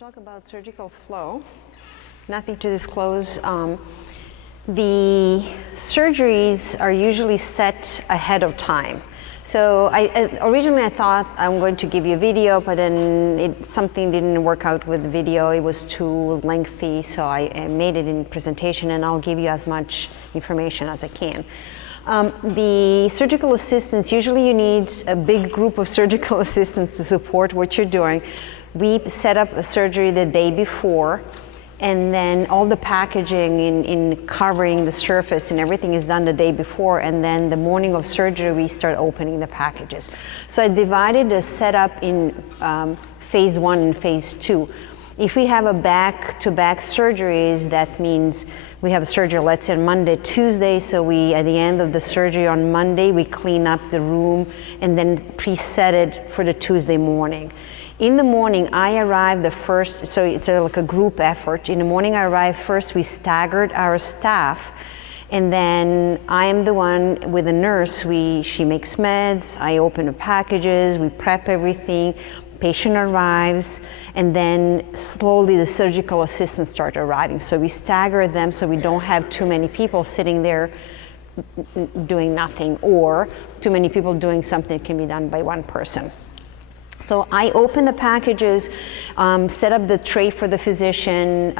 talk about surgical flow. Nothing to disclose. The surgeries are usually set ahead of time. So originally I thought I'm going to give you a video, but then something didn't work out with the video. It was too lengthy, so I made it in presentation, and I'll give you as much information as I can. The surgical assistants, usually you need a big group of surgical assistants to support what you're doing. We set up a surgery the day before, and then all the packaging in covering the surface and everything is done the day before, and then the morning of surgery we start opening the packages. So I divided the setup in phase 1 and phase 2. If we have a back-to-back surgeries, that means we have a surgery, let's say on Monday, Tuesday, so at the end of the surgery on Monday, we clean up the room and then preset it for the Tuesday morning. In the morning, I arrive the first, so it's like a group effort. In the morning, I arrive first, we staggered our staff, and then I am the one with the nurse. She makes meds, I open the packages, we prep everything, patient arrives, and then slowly the surgical assistants start arriving. So we stagger them so we don't have too many people sitting there doing nothing, or too many people doing something that can be done by one person. So I open the packages, set up the tray for the physician.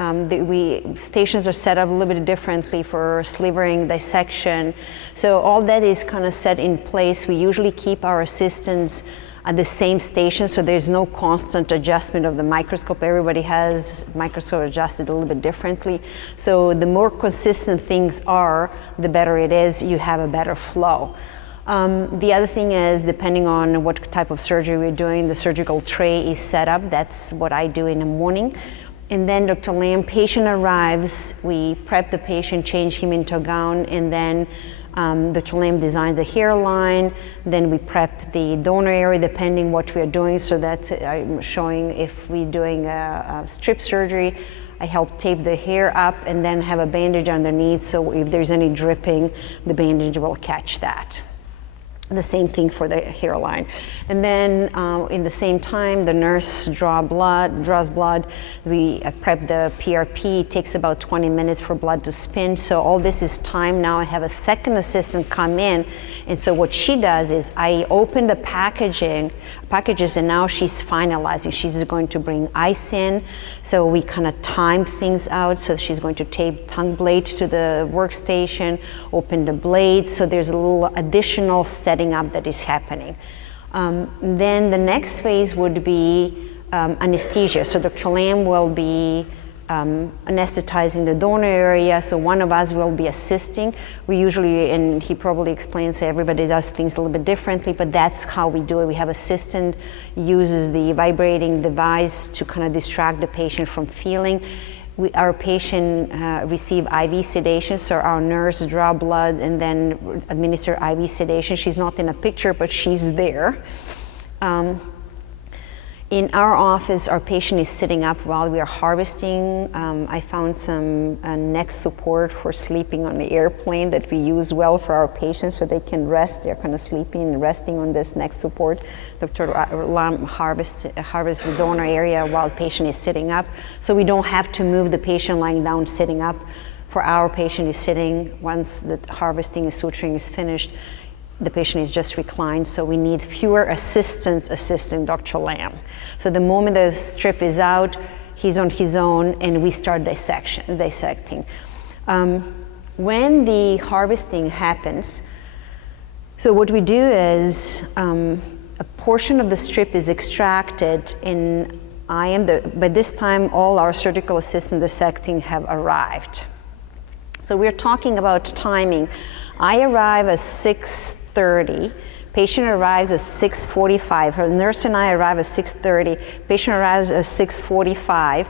Stations are set up a little bit differently for slivering, dissection. So all that is kind of set in place. We usually keep our assistants at the same station, so there's no constant adjustment of the microscope. Everybody has microscope adjusted a little bit differently. So the more consistent things are, the better it is. You have a better flow. The other thing is, depending on what type of surgery we're doing, the surgical tray is set up. That's what I do in the morning. And then Dr. Lamb, patient arrives, we prep the patient, change him into a gown, and then Dr. Lamb designs a hairline. Then we prep the donor area, depending what we are doing. So that's, I'm showing if we're doing a strip surgery, I help tape the hair up and then have a bandage underneath, so if there's any dripping, the bandage will catch that. The same thing for the hairline. And then in the same time, the nurse draws blood. We prep the PRP. It takes about 20 minutes for blood to spin. So all this is time. Now I have a second assistant come in. And so what she does is I open the packages, and now she's finalizing. She's going to bring ice in. So we kind of time things out. So she's going to tape tongue blades to the workstation, open the blades. So there's a little additional setting up that is happening. Then the next phase would be anesthesia. So Dr. Lamb will be anesthetizing the donor area, so one of us will be assisting. We usually, and he probably explains, everybody does things a little bit differently, but that's how we do it. We have assistant uses the vibrating device to kind of distract the patient from feeling. Our patient receive IV sedation, so our nurse draw blood and then administer IV sedation. She's not in a picture, but she's there. In our office, our patient is sitting up while we are harvesting. I found some neck support for sleeping on the airplane that we use well for our patients so they can rest. They're kind of sleeping and resting on this neck support. Dr. Lam harvests the donor area while the patient is sitting up. So we don't have to move the patient lying down, sitting up. For our patient is sitting. Once the harvesting and suturing is finished, the patient is just reclined, so we need fewer assistants assisting Dr. Lamb. So the moment the strip is out, he's on his own, and we start dissecting. When the harvesting happens, so what we do is a portion of the strip is extracted, and by this time all our surgical assistant dissecting have arrived. So we're talking about timing. I arrive at 6:30, patient arrives at 6:45. Her nurse and I arrive at 6:30. Patient arrives at 6:45.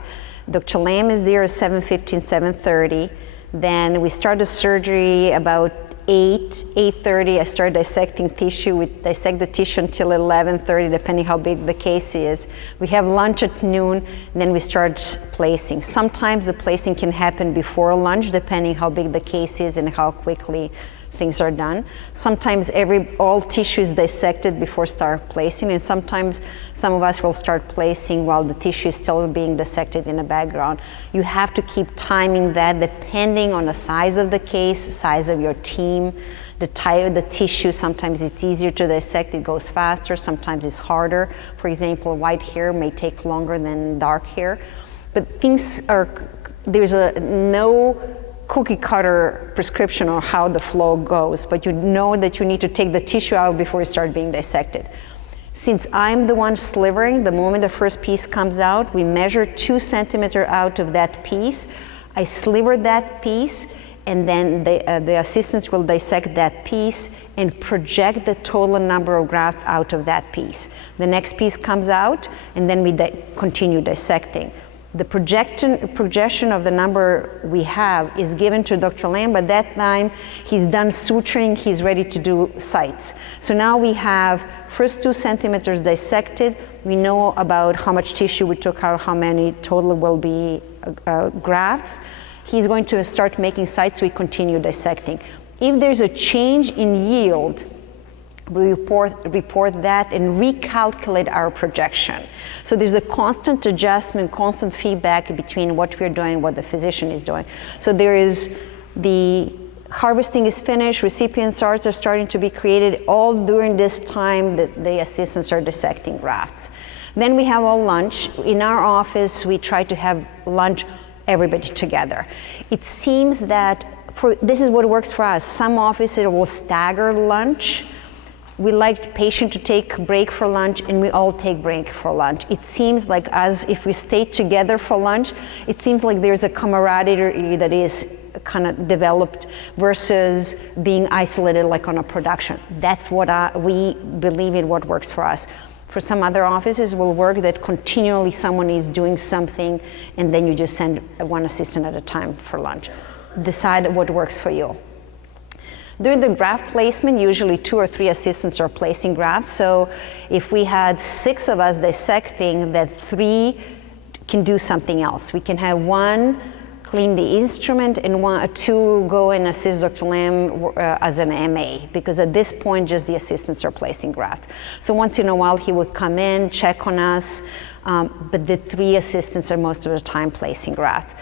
Dr. Lamb is there at 7:15, 7:30. Then we start the surgery about 8:30. I start dissecting tissue. We dissect the tissue until 11:30, depending how big the case is. We have lunch at noon, and then we start placing. Sometimes the placing can happen before lunch, depending how big the case is and how quickly things are done. Sometimes all tissue is dissected before start placing, and sometimes some of us will start placing while the tissue is still being dissected in the background. You have to keep timing that depending on the size of the case, size of your team, the type of the tissue. Sometimes it's easier to dissect, it goes faster, sometimes it's harder. For example, white hair may take longer than dark hair. But there's no cookie cutter prescription on how the flow goes, but you know that you need to take the tissue out before you start being dissected. Since I'm the one slivering, the moment the first piece comes out, we measure 2 centimeters out of that piece. I sliver that piece, and then the assistants will dissect that piece and project the total number of grafts out of that piece. The next piece comes out, and then we continue dissecting. The projection of the number we have is given to Dr. Lamb. By that time, he's done suturing, he's ready to do sites. So now we have first 2 centimeters dissected. We know about how much tissue we took out, how many total will be grafts. He's going to start making sites, we continue dissecting. If there's a change in yield, we report that and recalculate our projection. So there's a constant adjustment, constant feedback between what we're doing and what the physician is doing. So there is the harvesting is finished, recipient starts are starting to be created, all during this time that the assistants are dissecting grafts. Then we have all lunch. In our office, we try to have lunch everybody together. It seems that this is what works for us. Some offices will stagger lunch. We like patient to take a break for lunch, and we all take break for lunch. It seems like if we stay together for lunch, it seems like there's a camaraderie that is kind of developed versus being isolated like on a production. That's what we believe in what works for us. For some other offices will work that continually someone is doing something, and then you just send one assistant at a time for lunch. Decide what works for you. During the graft placement, usually 2 or 3 assistants are placing grafts. So if we had 6 of us dissecting, that 3 can do something else. We can have 1 clean the instrument and 2 go and assist Dr. Lamb as an MA, because at this point just the assistants are placing grafts. So once in a while he would come in, check on us, but the 3 assistants are most of the time placing grafts.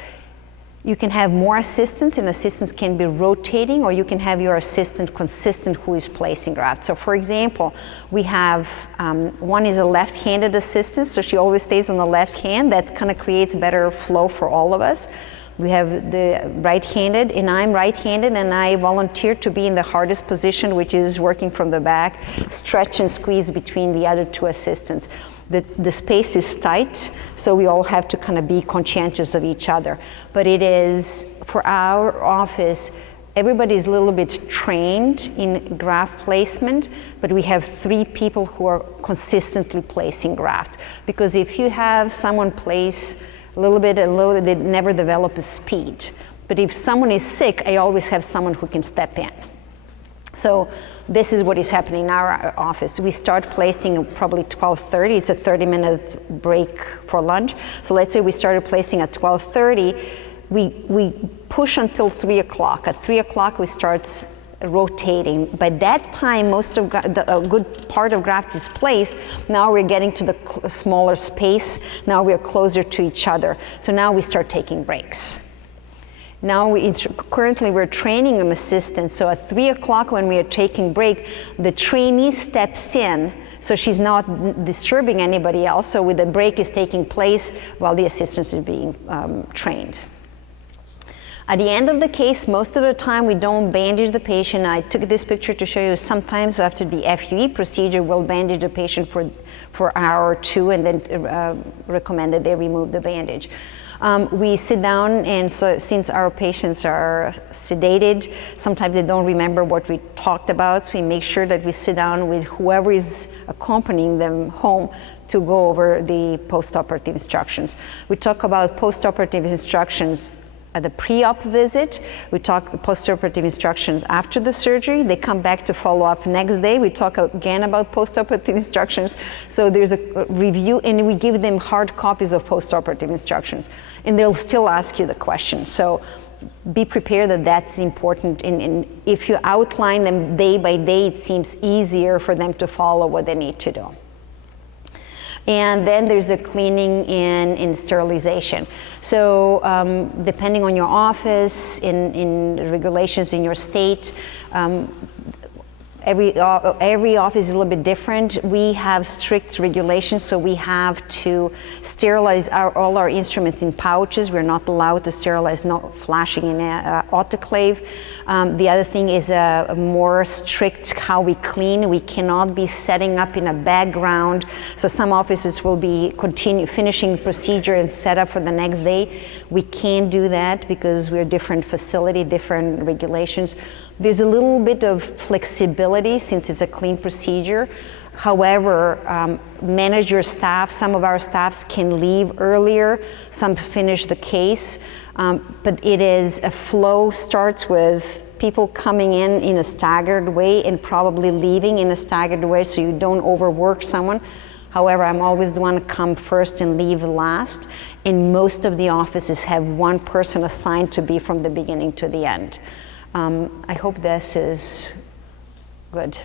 You can have more assistants, and assistants can be rotating, or you can have your assistant consistent who is placing grafts. So for example, we have, one is a left-handed assistant, so she always stays on the left hand. That kind of creates better flow for all of us. We have the right-handed, and I'm right-handed, and I volunteer to be in the hardest position, which is working from the back, stretch and squeeze between the other 2 assistants. The space is tight, so we all have to kind of be conscientious of each other. But it is, for our office, everybody's a little bit trained in graft placement, but we have 3 people who are consistently placing grafts. Because if you have someone place a little bit, they never develop a speed. But if someone is sick, I always have someone who can step in. So this is what is happening in our office. We start placing probably 12:30. It's a 30-minute break for lunch. So let's say we started placing at 12:30. We push until 3 o'clock. At 3 o'clock, we start rotating. By that time, most of a good part of graft is placed. Now we're getting to the smaller space. Now we're closer to each other. So now we start taking breaks. Now currently we're training an assistant, so at 3 o'clock when we are taking break, the trainee steps in, so she's not disturbing anybody else, so the break is taking place while the assistants are being trained. At the end of the case, most of the time we don't bandage the patient. I took this picture to show you sometimes after the FUE procedure, we'll bandage the patient for an hour or 2 and then recommend that they remove the bandage. We sit down, and so since our patients are sedated, sometimes they don't remember what we talked about, so we make sure that we sit down with whoever is accompanying them home to go over the postoperative instructions. We talk about postoperative instructions at the pre-op visit. We talk postoperative instructions after the surgery. They come back to follow up next day. We talk again about postoperative instructions. So there's a review, and we give them hard copies of postoperative instructions, and they'll still ask you the question. So be prepared that that's important. And if you outline them day by day, it seems easier for them to follow what they need to do. And then there's the cleaning and sterilization. So depending on your office, in regulations in your state, every office is a little bit different. We have strict regulations, so we have to sterilize all our instruments in pouches. We're not allowed to sterilize, not flashing in an autoclave. The other thing is a more strict how we clean. We cannot be setting up in a background. So some offices will be finishing procedure and set up for the next day. We can't do that because we're a different facility, different regulations. There's a little bit of flexibility since it's a clean procedure. However, manage your staff. Some of our staffs can leave earlier, some finish the case, but it is a flow, starts with people coming in a staggered way and probably leaving in a staggered way so you don't overwork someone. However, I'm always the one to come first and leave last, and most of the offices have one person assigned to be from the beginning to the end. I hope this is good.